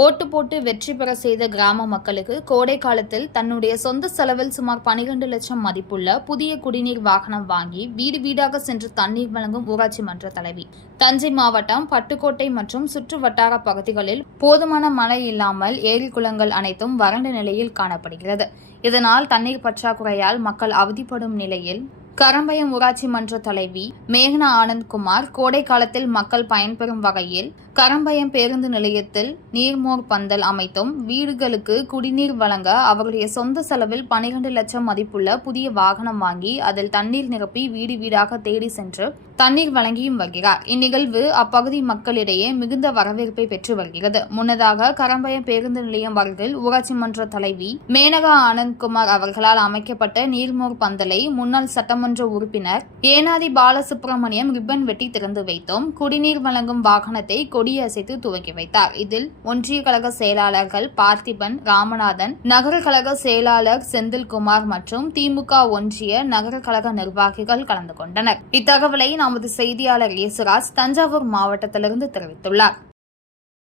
ஓட்டு போட்டு வெற்றி பெற செய்த கிராம மக்களுக்கு கோடை காலத்தில் தன்னுடைய சொந்த செலவில் சுமார் 12 லட்சம் மதிப்புள்ள புதிய குடிநீர் வாகனம் வாங்கி வீடு வீடாக சென்று தண்ணீர் வழங்கும் ஊராட்சி மன்ற தலைவி. தஞ்சை மாவட்டம் பட்டுக்கோட்டை மற்றும் சுற்று வட்டார பகுதிகளில் போதுமான மழை இல்லாமல் ஏரி குளங்கள் அனைத்தும் வறண்ட நிலையில் காணப்படுகிறது. இதனால் தண்ணீர் பற்றாக்குறையால் மக்கள் அவதிப்படும் நிலையில் கரம்பயம் ஊராட்சி மன்ற தலைவி மேகனா ஆனந்த்குமார் கோடை காலத்தில் மக்கள் பயன்பெறும் வகையில் கரம்பயம் பேருந்து நிலையத்தில் நீர்மோர் பந்தல் அமைத்தும் வீடுகளுக்கு குடிநீர் வழங்க அவருடைய சொந்த செலவில் 12 லட்சம் மதிப்புள்ள புதிய வாகனம் வாங்கி அதில் தண்ணீர் நிரப்பி வீடு வீடாக தேடி சென்று தண்ணீர் வழங்கியும் வருகிறார். இந்நிகழ்வு அப்பகுதி மக்களிடையே மிகுந்த வரவேற்பை பெற்று வருகிறது. முன்னதாக கரம்பயம் பேருந்து நிலையம் அருகில் ஊராட்சி மன்ற தலைவி மேனகா ஆனந்த்குமார் அவர்களால் அமைக்கப்பட்ட நீர்மோர் பந்தலை முன்னாள் சட்டம் சட்டமன்ற உறுப்பினர் ஏனாதி பாலசுப்ரமணியம் ரிப்பன் வெட்டி திறந்து வைத்தோம் குடிநீர் வழங்கும் வாகனத்தை கொடியசைத்து துவக்கி வைத்தார். இதில் ஒன்றிய கழக செயலாளர்கள் பார்த்திபன் ராமநாதன் நகர கழக செயலாளர் செந்தில்குமார் மற்றும் திமுக ஒன்றிய நகர கழக நிர்வாகிகள் கலந்து கொண்டனர். இத்தகவலை நமது செய்தியாளர் இயேசுராஜ் தஞ்சாவூர் மாவட்டத்திலிருந்து தெரிவித்துள்ளார்.